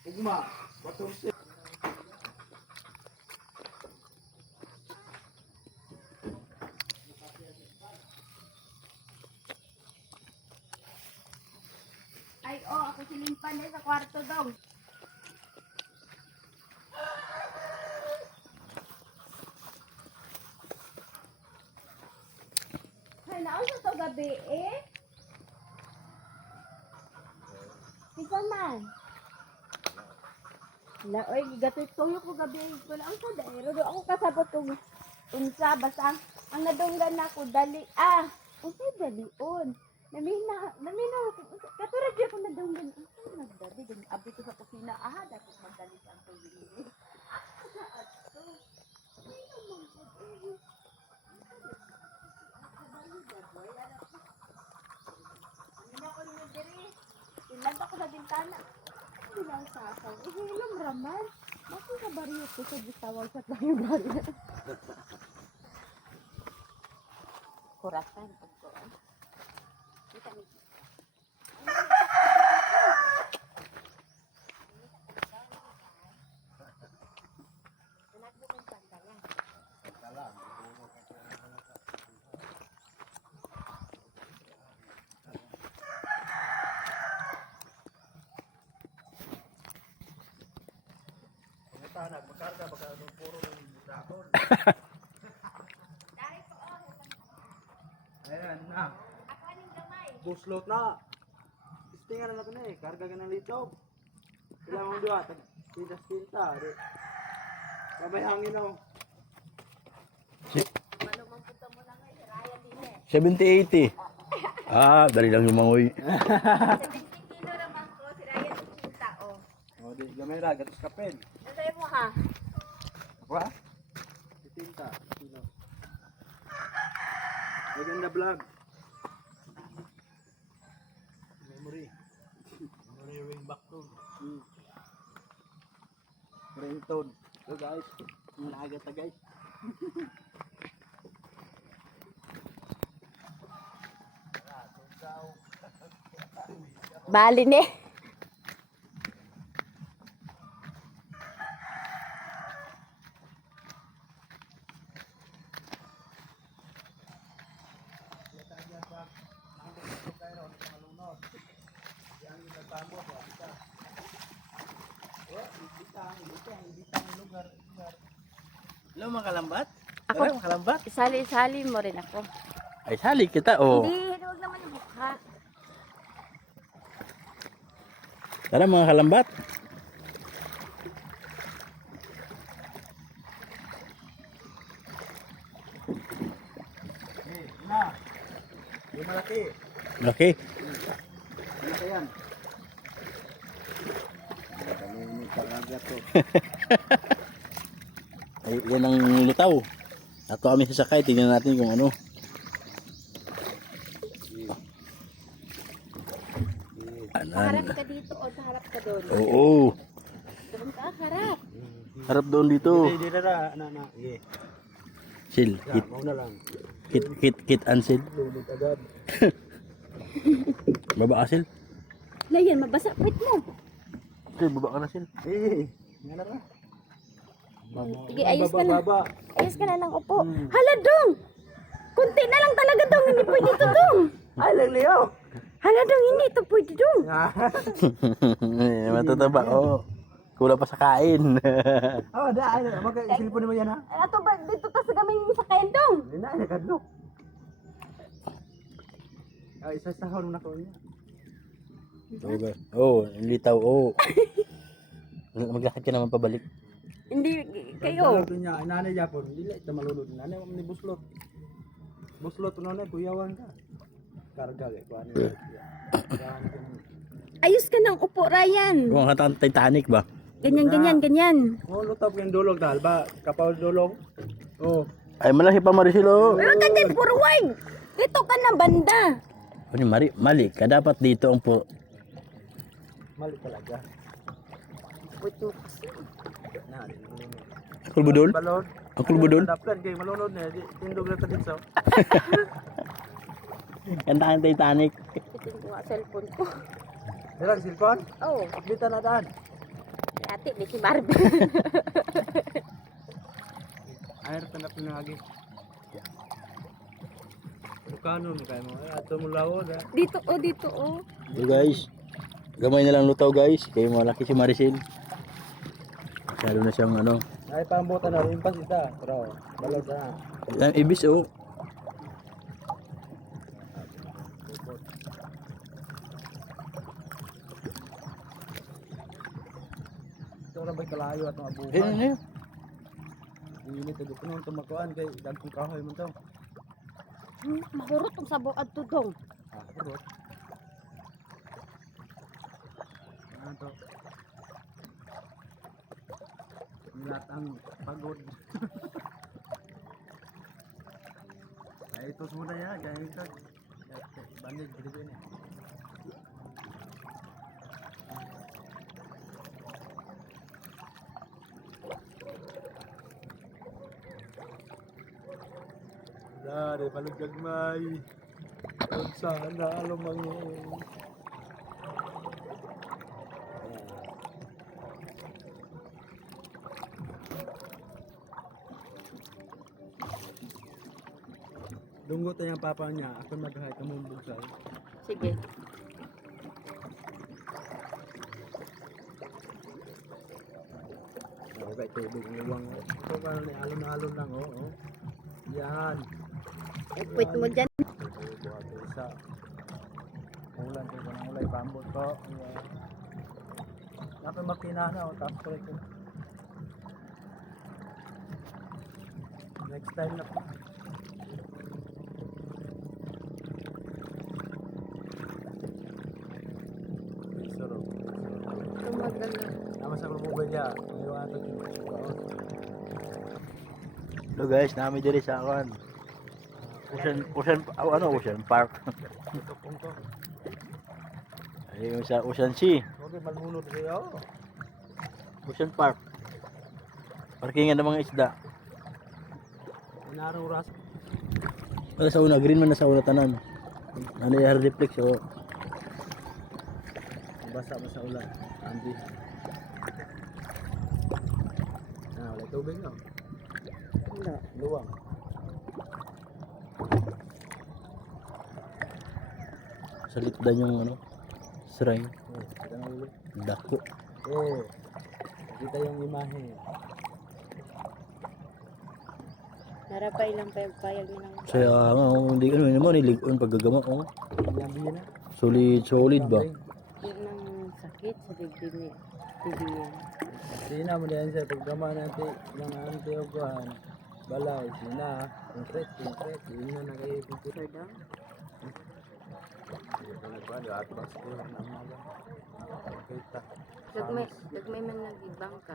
Ugma. 14. Ay, oh, ako silimpan sa kwarto daw. Ay, naon sa to gabi eh? Isa man. La, oy, gatoy tuyo ko gabi. Wala ang sa daero. Do ako kasabot kong unsa. Basta ang nadunggan na ako, dali. Unsay dalion. Namina, katulad di ako nadunggan. Unsay nagdali. Abi ko sa kusina. Dapat magdali sa ang tuyo. Ilan ako sa bintana. Hindi lang sasaw. Hilom raman. Bakit sa bariyo ko sa bitawag sa tayo bariyo? Kurasan. Kita mo. Magkarga baka puro ng drakon. Ayan na. Ako aning gamay. Buslot na. Istingan na natin karga ka ng litaw. Kailangan mong diwa. Tinta. Kamay hangin na. Malumang punta mo na ngayon. Ryan din 70-80. Dali lang yung mangoy. 17 kilo naman ko. Si Ryan punta, oh. O, di gamay ra gatos kapen. Nasa'yo mo ha? Ako ha? Tinta. Kilo. Maganda vlog. Memory. Memory ring back to. Ringtone. So guys, malaga ta guys. Bali ne. Hello mga kalambat. Ako? Hello mga kalambat. Isali-isali mo rin ako. Ay, sali kita, oh. Hindi, huwag naman yung mukha. Tara mga kalambat. Na. Yung malaki. Okay. Malaki yan. Kalimutan talaga to. Ay, yan ang litaw. Ato kami sasakay. Tingnan natin kung ano. Paharap ka dito o paharap ka doon? Oo. Doon ka, harap. Harap doon dito. Hindi na. Sige. Sil. Yan, mau na lang. Kit Ansil. Lulog agad. Baba ka, Sil. Layan, mabasa. Wait mo. Sil, baba ka na, Sil. Yan na ra. Sige, ayos ka na. Baba. Ayos ka na lang, upo. Hala, dong! Kunti na lang talaga, dong. Hindi pwede ito, dong. Ay, Leo. Hala, dong. Hindi ito pwede, dong. Matataba, oh. Kulang pa sa kain. Oh, ay, mag-silipon mo yan ha. Ato ba, dito ta sa gaming sa kain, dong. Hindi na, kadlo. Ay, isa sa hawang na ko niya. Oh, litaw, oh. Maglakad ka naman pabalik. Hindi, kayo. Ito niya, nanay niya po, hindi ito malulod. Nanay mo ni buslot. Buslot na nanay, kuyawan ka. Karga, kaya kuha niya. Ayos ka ng upo, Ryan. Kung ang Titanic ba? Ganyan. Oh, lutap yung dulog dahil ba? Kapaw dulog. Oh. Ay, malahi pa Maricel, oh. Pero ka dyan, purwag. Dito ka na, banda. Ano, mali ka. Dapat dito ang po. Mali talaga. Wait mo. Na, Kulbudol? balon. Ang kulbudol? Daplan kay malunod na, tindog na ta dito. Kanta ang Titanic. Pitin ko nga cellphone ko. Dala silpon? Oh. Bita na daan. Ate, di si Barbie. Air tanap na lagi. Kanon kay mo. Ato mo lawod ha. Dito, oh, dito, oh. So guys, gamay na lang lutaw guys. Kayo malaki si Maricel. Masyado na siyang ano. Ay pambutan na rin pas isa. Pero balod na. Yan, ibis oh. Ito ra bay kalayo atong abuhan. Eh, ano yun? Ini to kuno tumakuan kay dagkong kahoy man to. Mahurot ang sabong at tudong. Ah, kurot. Ano to? Nilat ang pagod. Ay ito muna ya, jangan ito. Bandit gede ni. Dari balog gagmay. Kung sana alumangin. Dunggo tayo ang papa niya. Ako naghahay ka mong bugsay. Sige. Okay, tubig ng uwang. Ito ka na alon-alon lang, oh. Yan. Wait mo dyan. Buhat isa. Ulan ko ng ulay bambot ko. Dapat makina na, oh. Tapos ko ito. Next time na po. Sarap. Tumagal na. Nama sa kulubog niya. Ngayon ato ito. So guys, namin diri sa akin. Ocean Park. Ito pong to. Ayun sa Ocean Sea. Okay, malunod kayo. Ocean Park. Parkingan ng mga isda. Inarong ras. Ano sa una, green man na sa una tanan. Ano yung reflex oh. Basa mo sa ulan. Andi. Wala tubig no? Wala. Luwang. Sa litdan yung ano, shrine. Kita na ulo. Dako. Kita yung imahe. Narapay lang pa yung payag mo ng... Kaya nga, hindi ano naman, iligon paggagama. Oh. Yan din na. Solid ba? Yan ng sakit sa dibdib ni Vivian. Sina mo yan sa paggama natin ng antioguan. Balay, sina. Concrete. Yun na kayo pipit. Sir daw? Hindi ko nagpano. Atbas ko lang ng mga. Kita. Dagmay man nag-ibang ka.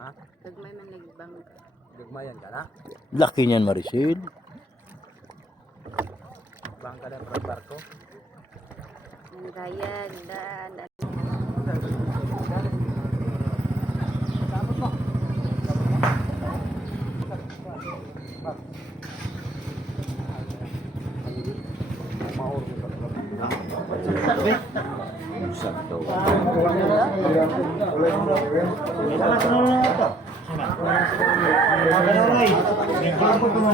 Ha? Dagmay man nag-ibang ka. Gagmayan ka na? Laki niyan Maricel. Bangka na para barko? Dayan, dan.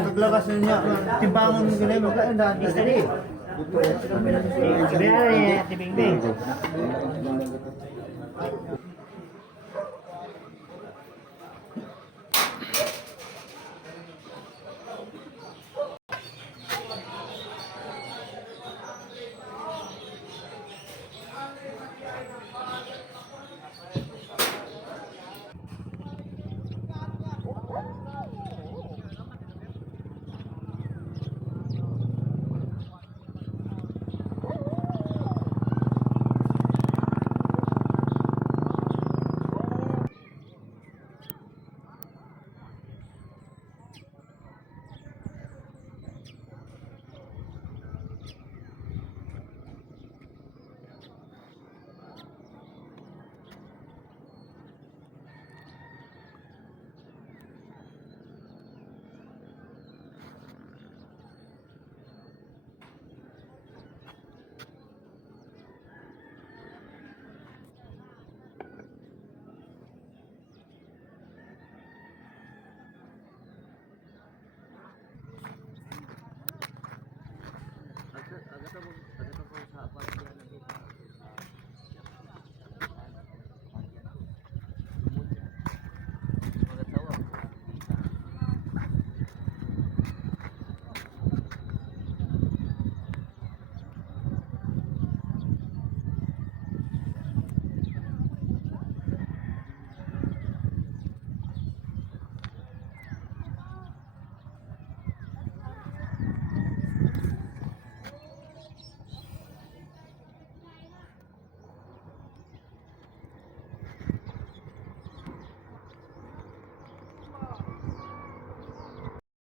Paglakas niya, timbangon mo ganun, magkain dahil. Sabi na, tibing-bing.